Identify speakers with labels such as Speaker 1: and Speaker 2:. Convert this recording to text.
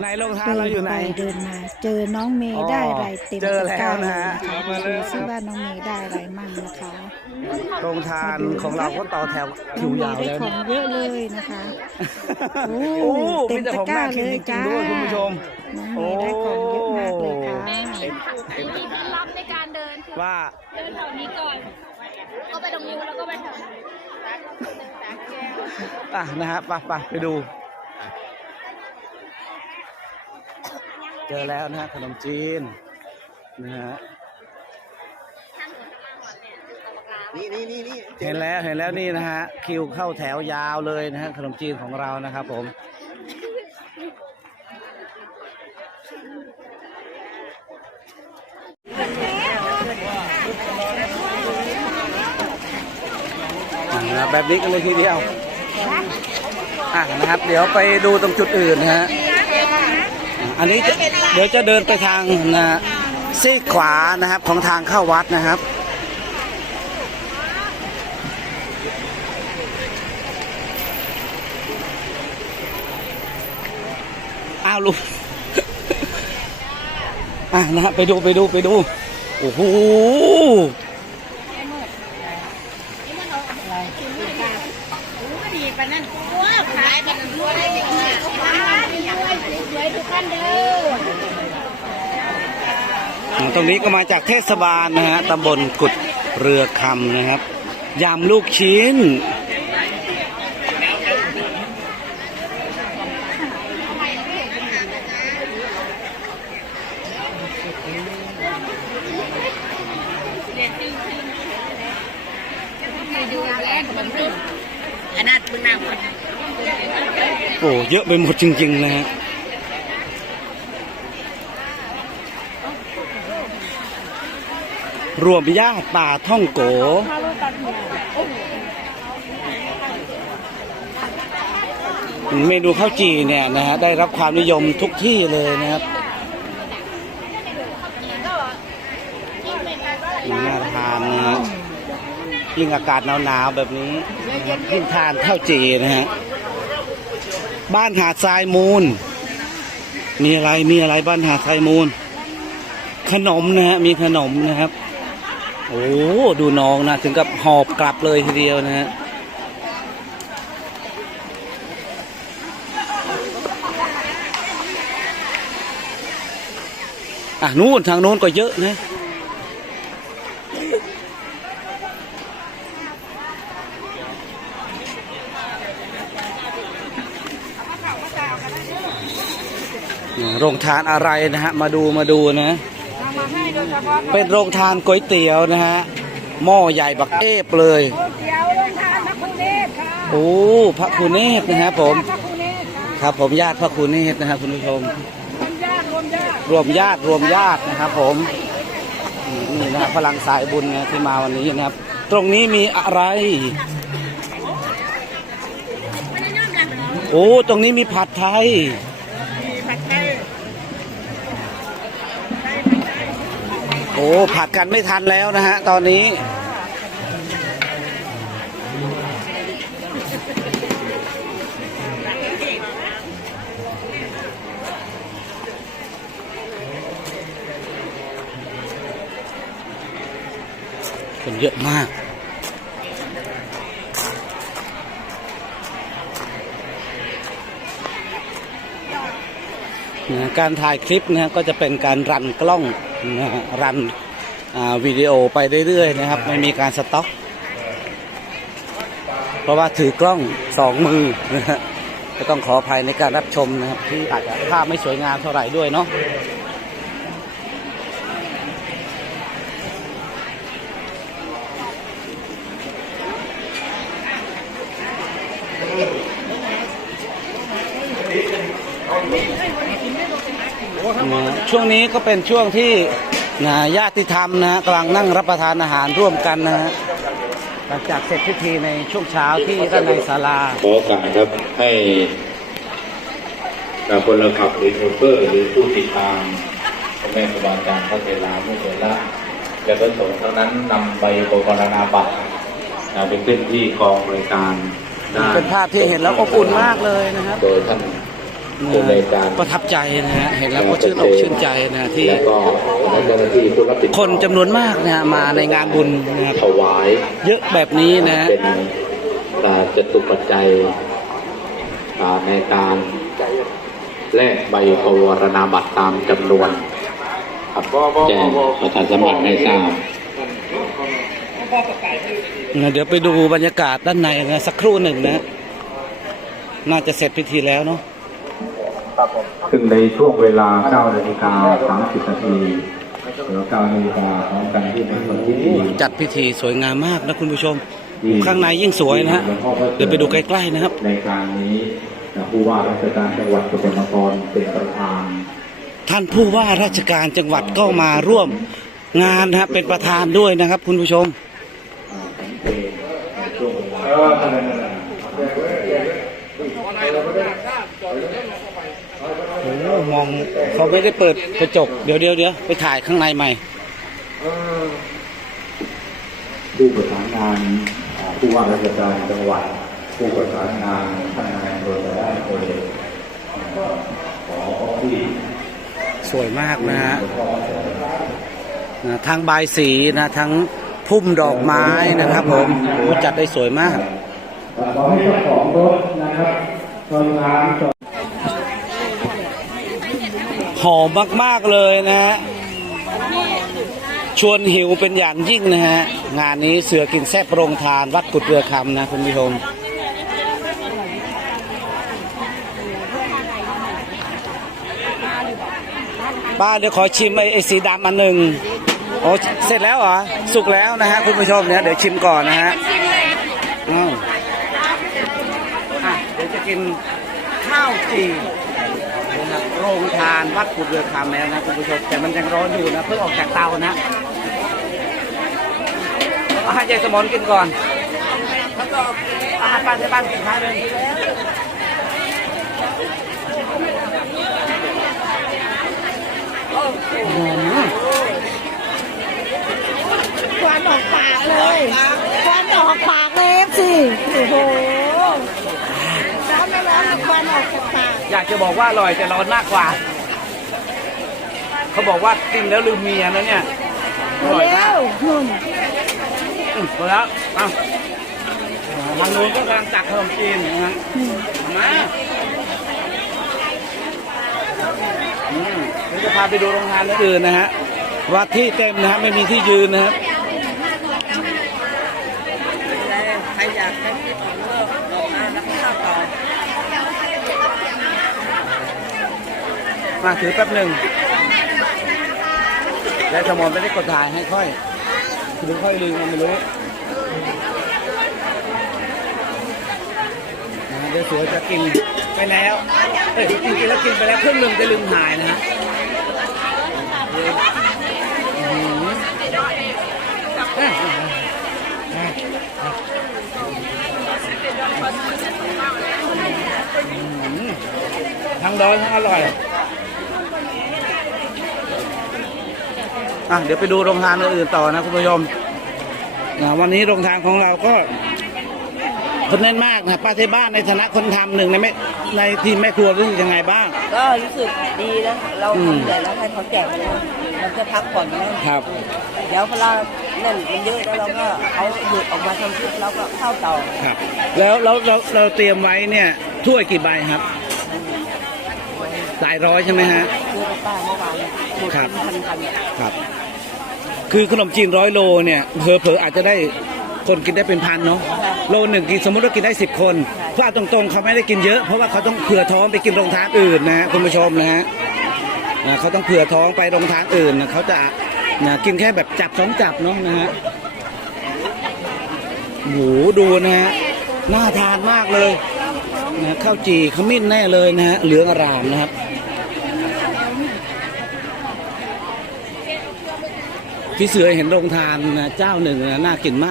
Speaker 1: ไหนโรงทานเราอยู่ไหน
Speaker 2: เดินไปเดินมา เจอน้องเมย์ได้อะไรเต็ม
Speaker 1: เจอ
Speaker 2: ตะ
Speaker 1: แล้ว
Speaker 2: กร้า
Speaker 1: นะ
Speaker 2: เลย
Speaker 1: ฮะ
Speaker 2: นะคะดูซิว่าน้องเมย์ได้อะไรมั่งนะคะ
Speaker 1: โรงทานของเราก็ต่อแถว
Speaker 2: น้
Speaker 1: คิ
Speaker 2: อง
Speaker 1: ว
Speaker 2: เม
Speaker 1: ยาว
Speaker 2: ย์ได้
Speaker 1: แล้ว
Speaker 2: ของ
Speaker 1: นะ
Speaker 2: เยอะเลยนะคะ โอ้
Speaker 1: โอ้
Speaker 2: เต็
Speaker 1: มี
Speaker 2: ม
Speaker 1: แต่
Speaker 2: ตะ
Speaker 1: ของ
Speaker 2: กร้า
Speaker 1: น่ากิ
Speaker 2: เล
Speaker 1: น
Speaker 2: ย
Speaker 1: จริง
Speaker 2: จ้า
Speaker 1: ๆด้วยคุณผู้ชม
Speaker 2: น้องเมย์ได้ของเยอะมากเลยค่ะ
Speaker 3: มีเคล็ดลับในการเดินคือ
Speaker 1: ว่า
Speaker 3: เดินแถวนี้ก่อน ก็ไปตรงนู้นแล้วก็ไปแถวนี้
Speaker 1: อะนะฮะไปไปไปดู เจอแล้วนะฮะขนมจีนนะฮะ
Speaker 4: นี่นี่นี่นี่
Speaker 1: เห็นแล้วเห็นแล้วนี่นะฮะคิวเข้าแถวยาวเลยนะฮะขนมจีนของเรานะครับผมอ่าแบบนี้กันเลยทีเดียวอะนะครับ เดี๋ยวไปดูตรงจุดอื่นนะฮะ อันนี้จะเดี๋ยวจะเดินไปทางนะซีขวานะครับของทางเข้าวัดนะครับอ้าวลุงอะนะฮะไปดูไปดูไปดูโอ้โห ตรงนี้ก็มาจากเทศบาลนะฮะตำบลกุดเรือคำนะครับยำลูกชิ้น
Speaker 3: อันนั้นมึงนำ
Speaker 1: โอ้เยอะไปหมดจริง ๆ นะฮะ รวมญาติป่าท่องโก เมนูข้าวจีเนี่ยนะฮะได้รับความนิยมทุกที่เลยนะครับน่าทานนะฮะยิ่งอากาศหนาวๆแบบนี้ยิ่งทานข้าวจีนะฮะบ้านหาดทรายมูล มีอะไรมีอะไรบ้านหาดทรายมูล ขนมนะฮะมีขนมนะครับ โอ้ดูน้องนะถึงกับหอบกลับเลยทีเดียวนะฮะอะนู้นทางโน้นก็เยอะนะโรงทานอะไรนะฮะ มาดูมาดูนะ เป็นโรงทานก๋วยเตี๋ยวนะฮะหม้อใหญ่บักเอฟเลย
Speaker 2: เดี๋ยวลงทานพระคุณเนตรค่ะ
Speaker 1: โอ้พระครูเนตรนะครับผม
Speaker 2: พระคุณเนตรค่ะ
Speaker 1: ครับผมญาติพระครูเนตรนะครับคุณผู้ชม
Speaker 2: รวมญาติรวมญาติ
Speaker 1: รวมญาติรวมญาตินะครับผมนี่นะครับพลังสายบุญนะที่มาวันนี้นะครับ ตรงนี้มีอะไร โอ้ตรงนี้มีผัดไทย โอ้ผัดกันไม่ทันแล้วนะฮะ ตอนนี้ คนเยอะมากนะการถ่ายคลิปนะฮะก็จะเป็นการรันกล้อง รันวิดีโอไปเรื่อยๆนะครับ ไม่มีการสต็อก เพราะว่าถือกล้องสองมือนะฮะก็ต้องขออภัยในการรับชมนะครับ ที่อาจจะภาพไม่สวยงามเท่าไหร่ด้วยเนาะ ช่วงนี้ก็เป็นช่วงที่นะญาติธรรมนะกำลังนั่งรับประทานอาหารร่วมกันนะฮะหลังจากเสร็จพิธีในช่วงเช้าที่ด้านในศาลา
Speaker 5: ขอโอกาสครับให้กับพลขับหรือโชเฟอร์หรือผู้ติดตามพระแม่ครูบาอาจารย์พระเทรามุขเถระและพระสงฆ์ทั้งนั้นนำใบโบกรณาบัตรไปขึ้นที่กองบริการ
Speaker 1: เป็นภาพที่เห็นแล้วอบอุ่นมากเลยนะครับ
Speaker 5: โดยท่าน
Speaker 1: ประทับใจนะฮะเห็นแล้วก็ชื่นอกชื่นใจนะที่
Speaker 5: แล้วก็เจ้าหน้าที่ผู้รับผิดชอบ
Speaker 1: คนจำนวนมากนะฮะมาในงานบุญนะครับ
Speaker 5: ถวาย
Speaker 1: เยอะแบบนี้นะฮะ
Speaker 5: เป็นอ่าจตุปัจจัยอ่าในการแลกใบปวารณาบัตรตามจำนวนครับแจ้งประชาสัมพันธ์ให้ทราบ
Speaker 1: นะเดี๋ยวไปดูบรรยากาศด้านในนะสักครู่หนึ่งนะ น่าจะเสร็จพิธีแล้วเนาะ
Speaker 5: ซึ่งในช่วงเวลา 9 นาฬิกา 30 นาทีหรือ9นาฬิกาของการที่เป็นวันที่ดี
Speaker 1: จัดพิธีสวยงามมากนะคุณผู้ชม ข้างในยิ่งสวยนะฮะ เดี๋ยวไปดูใกล้ๆนะครับ
Speaker 5: ในการนี้นะผู้ว่าราชการจังหวัดสกลนครเป็นประธาน
Speaker 1: ท่านผู้ว่าราชการจังหวัดก็มาร่วมงานนะฮะเป็นประธานด้วยนะครับ คุณผู้ชม
Speaker 5: อ่าสังเกตในช่วงเวลา
Speaker 1: โอ้โห มองเขาไม่ได้เปิดกระจก เดี๋ยวเดี๋ยวเดี๋ยวไปถ่ายข้างในใหม่
Speaker 5: ผู้ประสานงานอ่าผู้ว่าราชการจังหวัด ผู้ประสานงานท่านนายอำเภอและได้เอ่ยขอที่
Speaker 1: สวยมากนะฮะนะทั้งใบายสีนะทั้งพุ่มดอกไม้นะครับผมโอ้จัดได้สวยมาก
Speaker 5: ขอให้เจ้าของรถนะครับตอนงานจบ
Speaker 1: หอมมากๆเลยนะฮะชวนหิวเป็นอย่างยิ่งนะฮะ งานนี้เสือกินแซ่บโรงทานวัดกุดเรือคำนะคุณผู้ชมป้าเดี๋ยวขอชิมไอ้ไอสีดำอันหนึ่งโอ้เสร็จแล้วเหรอ สุกแล้วนะฮะคุณผู้ชมเนี่ยเดี๋ยวชิมก่อนนะฮะอะเดี๋ยวจะกินข้าวจี่ งทานวัดขุดเรือคำแล้วนะคุณผู้ชมแต่มันยังร้อนอยู่นะเพิ่งออกจากเตานะเอาให้ยายสมอนกินก่อนแล้วก็อาหารปลาที่บ้านกินท้ายเลยอืม
Speaker 2: ควันออกปากเลยควันออกปากเลยเอฟสิโอ้โหร้อนไม่ร้อนควันออกจากปาก
Speaker 1: อยากจะบอกว่าอร่อยแต่ร้อนมากกว่า เขาบอกว่ากินแล้วลืมเมียนะเนี่ยอร่อย
Speaker 2: เร็
Speaker 1: มาก
Speaker 2: วนุ่น
Speaker 1: อืมหมดแล้วเอาทางนู้นก็กำลังตักขนมจีนนะฮะมาอืมเดี๋ยวจะพาไปดูโรงงานอื่นนะฮะว่าที่เต็มนะฮะไม่มีที่ยืนนะครับใครอยากได้ที่ของเลิกออกมาแล้วข้าวต่อ มาถือแป๊บหนึ่งยายสมอนไม่ได้กดถ่ายให้ค่อยหรือค่อยลืมมันไม่รู้นะเดี๋ยวสือจะกินไปแล้วเอ้ยจริงๆแล้วกินไปแล้วครึ่งหนึ่งจะลืมถ่ายนะฮะทั้งร้อนทั้งอร่อย อะเดี๋ยวไปดูโรงทานอื่นๆต่อนะคุณผู้ชมนะวันนี้โรงทานของเราก็คนแน่นมากนะป้าที่บ้านในฐานะคนทำหนึ่งในแม่ในทีมแม่ครัวรู้สึกยังไงบ้าง
Speaker 6: ก็รู้สึกดีนะเรา
Speaker 1: อืม
Speaker 6: ทำแต่แล้วให้เขาแจกไปแล้วเราจะพักผ่อนแล้ว
Speaker 1: ครับ
Speaker 6: เดี๋ยวเวลานั่นมันเยอะแล้วเราก็เอาหยุดออกมาทำคลิปแล้วก็เข้าต่อ
Speaker 1: ครับ แล้วเราเราเราเตรียมไว้เนี่ยถ้วยกี่ใบครับหลายร้อยใช่ไหมฮะ
Speaker 6: ซื้อ กับป้าเมื่อวานเนี่ยหมด
Speaker 1: ครับ
Speaker 6: เป็นพันๆ
Speaker 1: ครับ คือขนมจีนร้อยโลเนี่ยเพอเพอๆอาจจะได้คนกินได้เป็นพันเนาะโลหนึ่งกินสมมติว่ากินได้สิบคนเพราะเอาตรงๆเขาไม่ได้กินเยอะเพราะว่าเขาต้องเผื่อท้องไปกินโรงทานอื่นนะฮะคุณผู้ชมนะฮะนะเขาต้องเผื่อท้องไปโรงทานอื่นนะเขาจะนะกินแค่แบบจับสองจับเนาะนะฮะโหดูนะฮะน่าทานมากเลยนะข้าวจี่ขมิ้นแน่เลยนะฮะเหลืองอร่ามนะครับ พี่เสือเห็นโรงทานนะเจ้าหนึ่งนะน่ากินมาก